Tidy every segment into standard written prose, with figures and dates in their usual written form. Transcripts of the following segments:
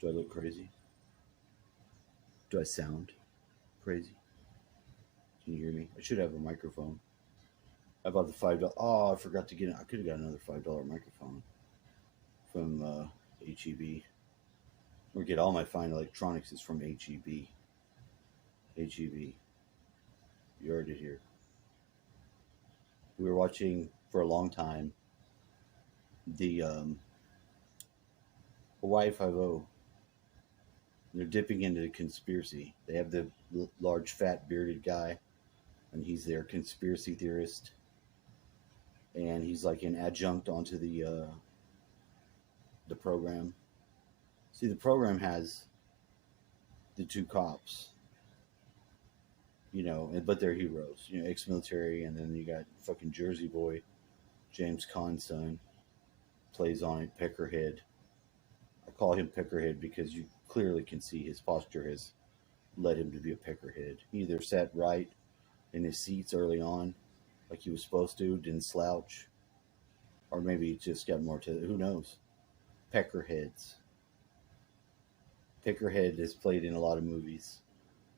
Do I look crazy? Do I sound crazy? Can you hear me? I should have a microphone. I bought the $5. Oh, I forgot to get it. I could have got another $5 microphone from HEB. Or get all my fine electronics is from HEB. HEB. You heard it here. We were watching for a long time the Hawaii Five O. They're dipping into the conspiracy. They have the large, fat, bearded guy, and he's their conspiracy theorist, and he's like an adjunct onto the program. See, the program has the two cops, but they're heroes, ex-military, and then you got fucking Jersey boy, James Caan's son, plays on it, Peckerhead. I call him Peckerhead because you clearly can see his posture has led him to be a Peckerhead. He either sat right in his seats early on, like he was supposed to, didn't slouch, or maybe he just got more to who knows. Peckerheads. Peckerhead is played in a lot of movies,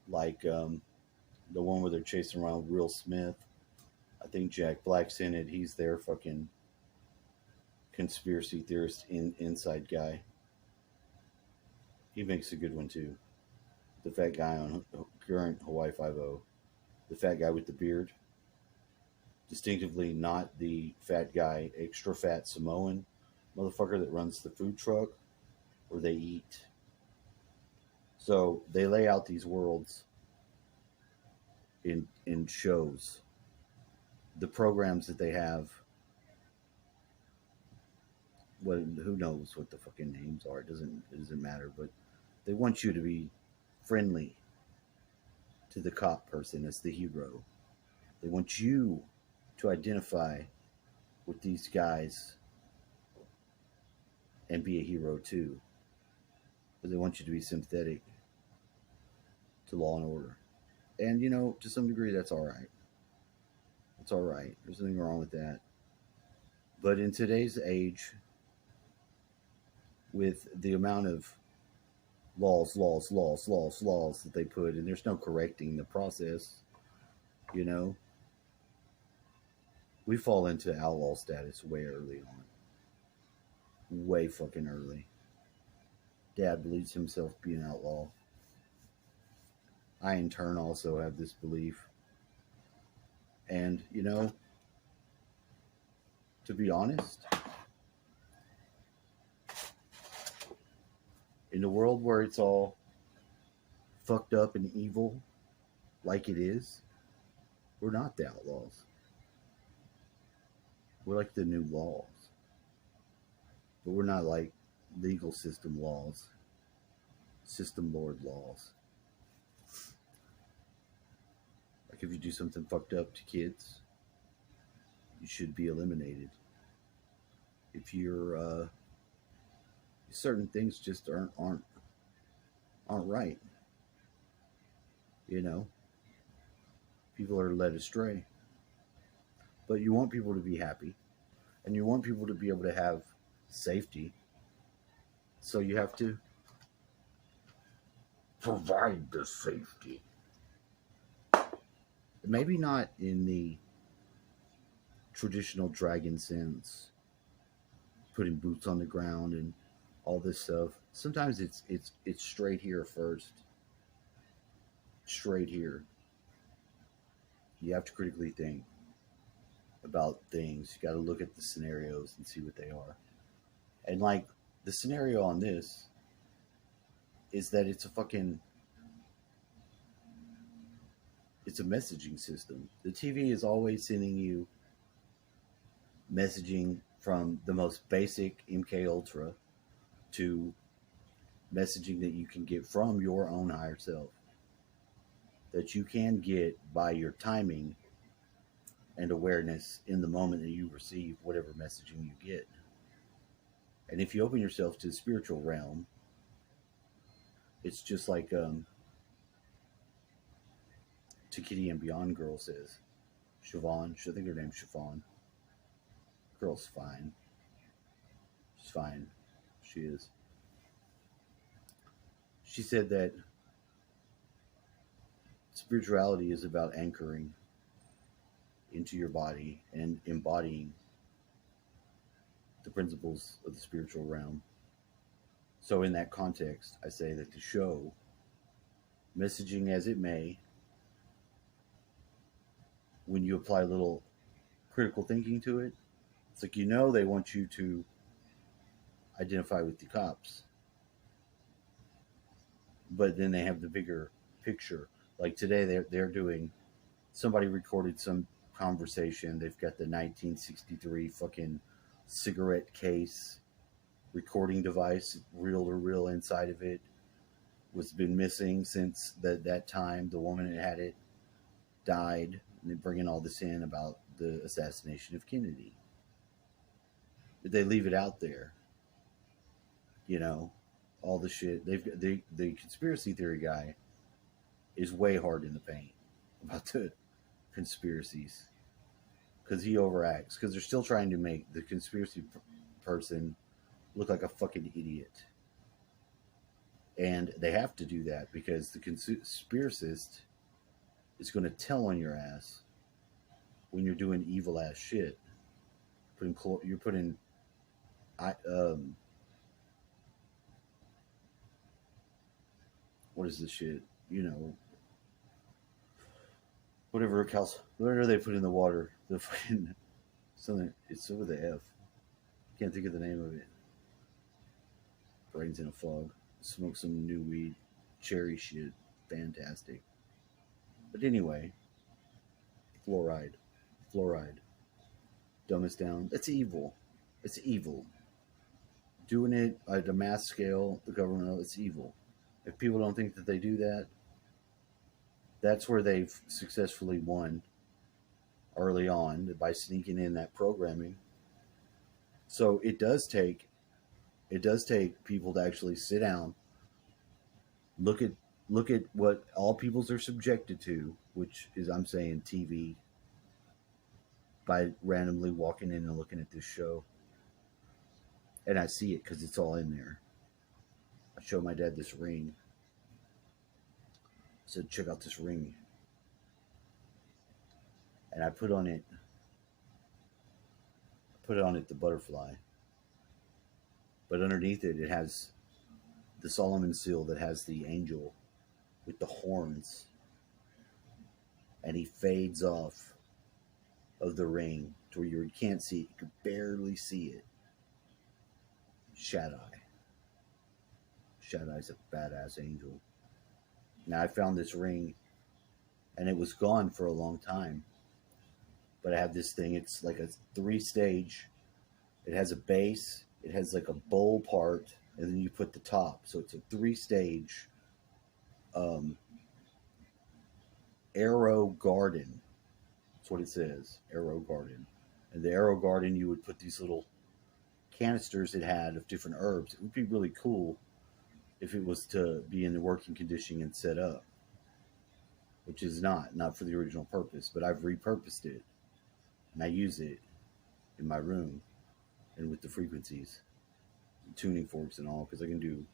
like the one where they're chasing around Will Smith. I think Jack Black's in it. He's their fucking conspiracy theorist inside guy. He makes a good one too. The fat guy on current Hawaii Five-O. The fat guy with the beard. Distinctively not the fat guy, extra fat Samoan motherfucker that runs the food truck where they eat. So they lay out these worlds in shows. The programs that they have, who knows what the fucking names are? It doesn't matter. But they want you to be friendly to the cop person as the hero. They want you to identify with these guys and be a hero too. But they want you to be sympathetic to law and order. And, to some degree, that's all right. It's all right. There's nothing wrong with that. But in today's age, with the amount of laws that they put, and there's no correcting the process, we fall into outlaw status way early on. Way fucking early. Dad believes himself to be an outlaw. I, in turn, also have this belief. And, to be honest, in a world where it's all fucked up and evil like it is, we're not the outlaws. We're like the new laws. But we're not like legal system laws, system lord laws. Like if you do something fucked up to kids, you should be eliminated. If you're certain things just aren't right. People are led astray. But you want people to be happy, and you want people to be able to have safety. So you have to provide the safety. Maybe not in the traditional dragon sense, putting boots on the ground and all this stuff. Sometimes it's straight here first. Straight here. You have to critically think about things. You got to look at the scenarios and see what they are. And like the scenario on this is that it's a messaging system. The TV is always sending you messaging from the most basic MK Ultra to messaging that you can get from your own higher self, that you can get by your timing and awareness in the moment that you receive whatever messaging you get. And if you open yourself to the spiritual realm, it's just like Tikiti and Beyond girl says. Siobhan, I think her name's Siobhan. Girl's fine. She's fine. She is. she said that spirituality is about anchoring into your body and embodying the principles of the spiritual realm. So, in that context, I say that the show, messaging as it may, when you apply a little critical thinking to it, it's like, they want you to identify with the cops, but then they have the bigger picture. Like today, they're doing. Somebody recorded some conversation. They've got the 1963 fucking cigarette case recording device, reel to reel inside of it, was been missing since that time. The woman that had it died, and they're bringing all this in about the assassination of Kennedy. But they leave it out there, all the shit. The conspiracy theory guy is way hard in the paint about the conspiracies because he overacts, because they're still trying to make the conspiracy person look like a fucking idiot. And they have to do that because the conspiracist is going to tell on your ass when you're doing evil ass shit. You're putting what is this shit? Whatever they put in the water, the fucking something. It's over the F. Can't think of the name of it. Brains in a fog. Smoke some new weed, cherry shit, fantastic. But anyway, fluoride, dumb us down. That's evil. It's evil. Doing it at a mass scale, the government, it's evil. If people don't think that they do that, that's where they've successfully won early on by sneaking in that programming. So it does take people to actually sit down, look at what all peoples are subjected to, which is, I'm saying, TV, by randomly walking in and looking at this show. And I see it because it's all in there. I showed my dad this ring. I said, check out this ring. And I put on it the butterfly. But underneath it, it has the Solomon seal that has the angel with the horns. And he fades off of the ring to where you can't see it. You can barely see it. Shaddai. Shaddai's a badass angel. Now, I found this ring, and it was gone for a long time. But I have this thing. It's like a 3-stage. It has a base. It has like a bowl part, and then you put the top. So it's a 3-stage arrow garden. That's what it says, arrow garden. And the arrow garden, you would put these little canisters it had of different herbs. It would be really cool if it was to be in the working condition and set up, which is not for the original purpose, but I've repurposed it, and I use it in my room and with the frequencies, tuning forks and all, because I can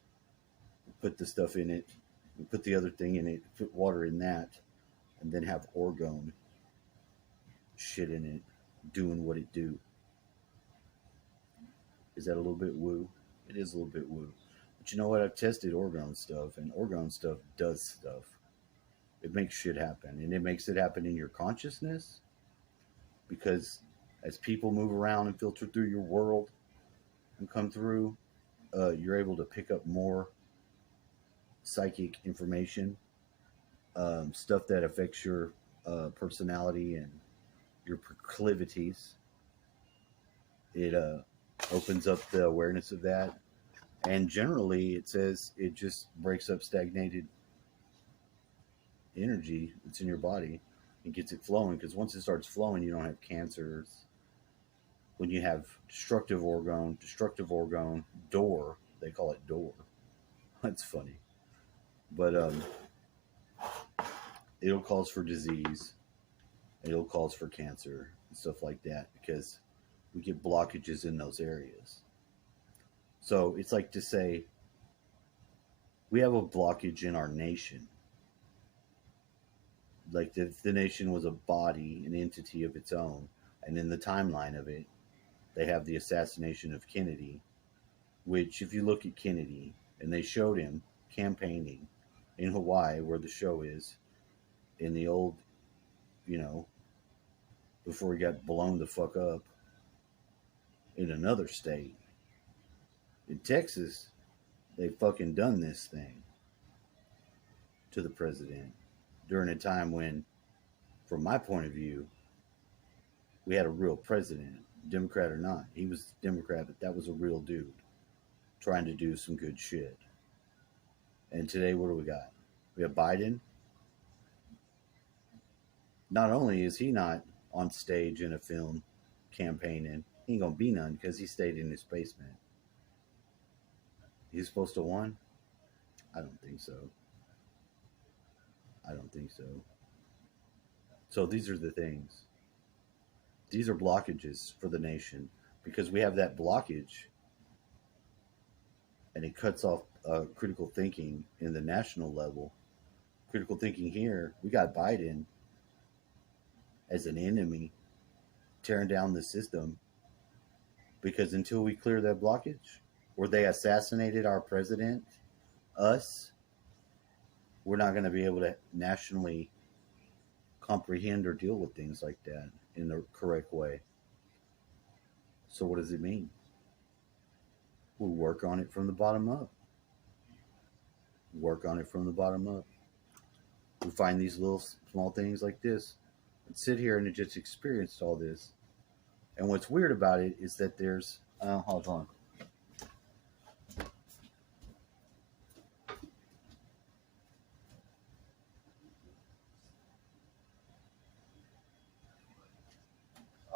put the stuff in it, and put the other thing in it, put water in that, and then have orgone shit in it, doing what it do. Is that a little bit woo? It is a little bit woo. But you know what? I've tested orgone stuff, and orgone stuff does stuff. It makes shit happen, and it makes it happen in your consciousness, because as people move around and filter through your world and come through, you're able to pick up more psychic information, stuff that affects your personality and your proclivities. It opens up the awareness of that. And generally, it says it just breaks up stagnated energy that's in your body and gets it flowing. Because once it starts flowing, you don't have cancers. When you have destructive orgone, door, they call it door. That's funny. But it'll cause for disease. It'll cause for cancer and stuff like that, because we get blockages in those areas. So it's like to say, We have a blockage in our nation. Like if the nation was a body, an entity of its own, and in the timeline of it, they have the assassination of Kennedy, which, if you look at Kennedy, and they showed him campaigning in Hawaii, where the show is, in the old, you know, before he got blown the fuck up in another state. In Texas, they fucking done this thing to the president during a time when, from my point of view, we had a real president, Democrat or not. He was Democrat, but that was a real dude trying to do some good shit. And today, what do we got? We have Biden. Not only is he not on stage in a film campaigning, he ain't gonna be none because he stayed in his basement. He's supposed to won? I don't think so. I don't think so. So these are the things. These are blockages for the nation because we have that blockage and it cuts off critical thinking in the national level. Critical thinking here, we got Biden as an enemy tearing down the system because until we clear that blockage, where they assassinated our president, us, we're not going to be able to nationally comprehend or deal with things like that in the correct way. So what does it mean? We'll work on it from the bottom up. Work on it from the bottom up. We find these little small things like this and sit here and just experienced all this. And what's weird about it is that there's hold on.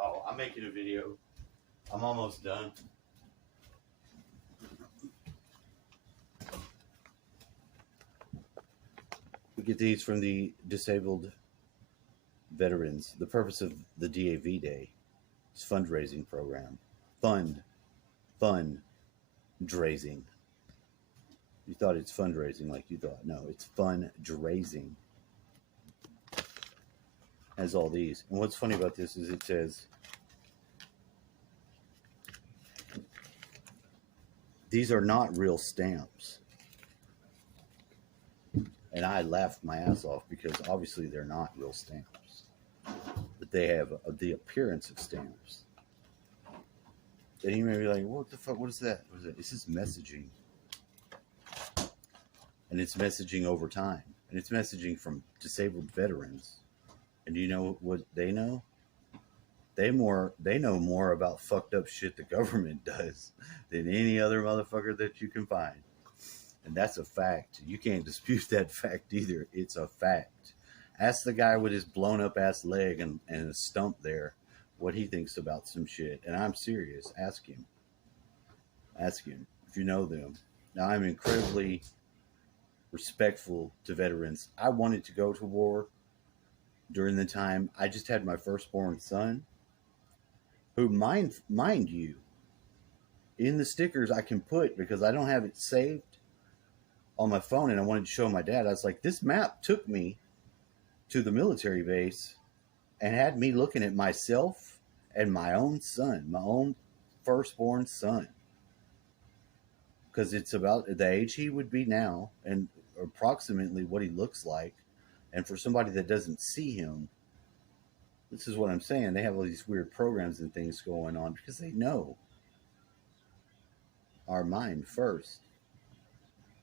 Oh, I'm making a video. I'm almost done. We get these from the disabled veterans. The purpose of the DAV Day is fundraising program. Fundraising. You thought it's fundraising like you thought. No, it's fundraising. Has all these. And what's funny about this is it says these are not real stamps. And I laughed my ass off because obviously they're not real stamps. But they have the appearance of stamps. And you may be like, what the fuck? What is that? What is that? This is messaging. And it's messaging over time. And it's messaging from disabled veterans. And do you know what they know? They know more about fucked up shit the government does than any other motherfucker that you can find. And that's a fact. You can't dispute that fact either. It's a fact. Ask the guy with his blown up ass leg and a stump there what he thinks about some shit. And I'm serious. Ask him. Ask him if you know them. Now, I'm incredibly respectful to veterans. I wanted to go to war during the time I just had my firstborn son, who, mind you, in the stickers I can put, because I don't have it saved on my phone and I wanted to show my dad, I was like, this map took me to the military base and had me looking at myself and my own son, my own firstborn son. Because it's about the age he would be now and approximately what he looks like. And for somebody that doesn't see him, this is what I'm saying. They have all these weird programs and things going on because they know our mind first.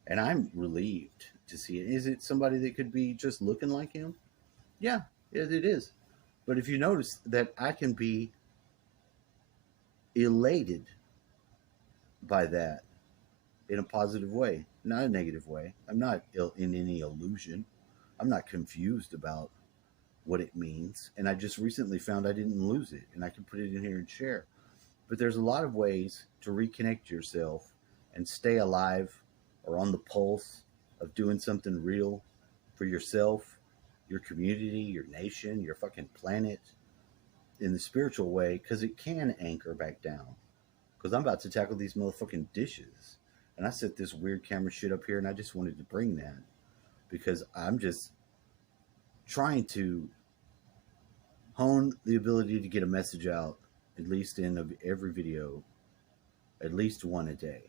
And I'm relieved to see it. Is it somebody that could be just looking like him? Yeah, it is. But if you notice that I can be elated by that in a positive way, not a negative way. I'm not in any illusion. I'm not confused about what it means. And I just recently found I didn't lose it. And I can put it in here and share. But there's a lot of ways to reconnect yourself and stay alive or on the pulse of doing something real for yourself, your community, your nation, your fucking planet in the spiritual way, because it can anchor back down. Because I'm about to tackle these motherfucking dishes. And I set this weird camera shit up here, and I just wanted to bring that because I'm just trying to hone the ability to get a message out, at least in every video, at least one a day.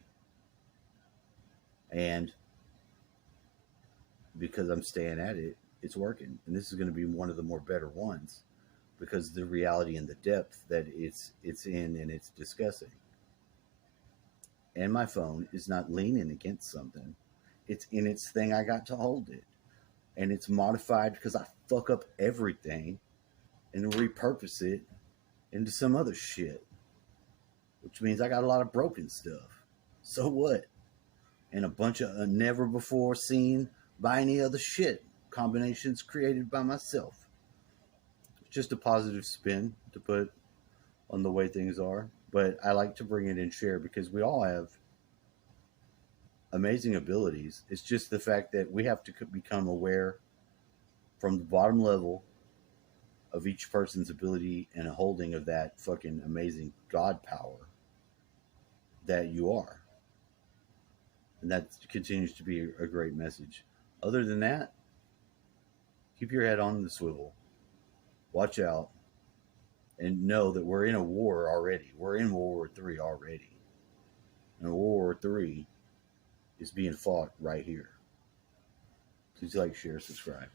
And because I'm staying at it, it's working. And this is going to be one of the more better ones because the reality and the depth that it's in and it's discussing. And my phone is not leaning against something. It's in its thing. I got to hold it. And it's modified because I fuck up everything and repurpose it into some other shit. Which means I got a lot of broken stuff. So what? And a bunch of never before seen by any other shit combinations created by myself. It's just a positive spin to put on the way things are. But I like to bring it and share because we all have amazing abilities. It's just the fact that we have to become aware from the bottom level of each person's ability and a holding of that fucking amazing God power that you are. And that continues to be a great message. Other than that, keep your head on the swivel. Watch out. And know that we're in a war already. We're in World War III already. And World War III is being fought right here. Please like, share, subscribe.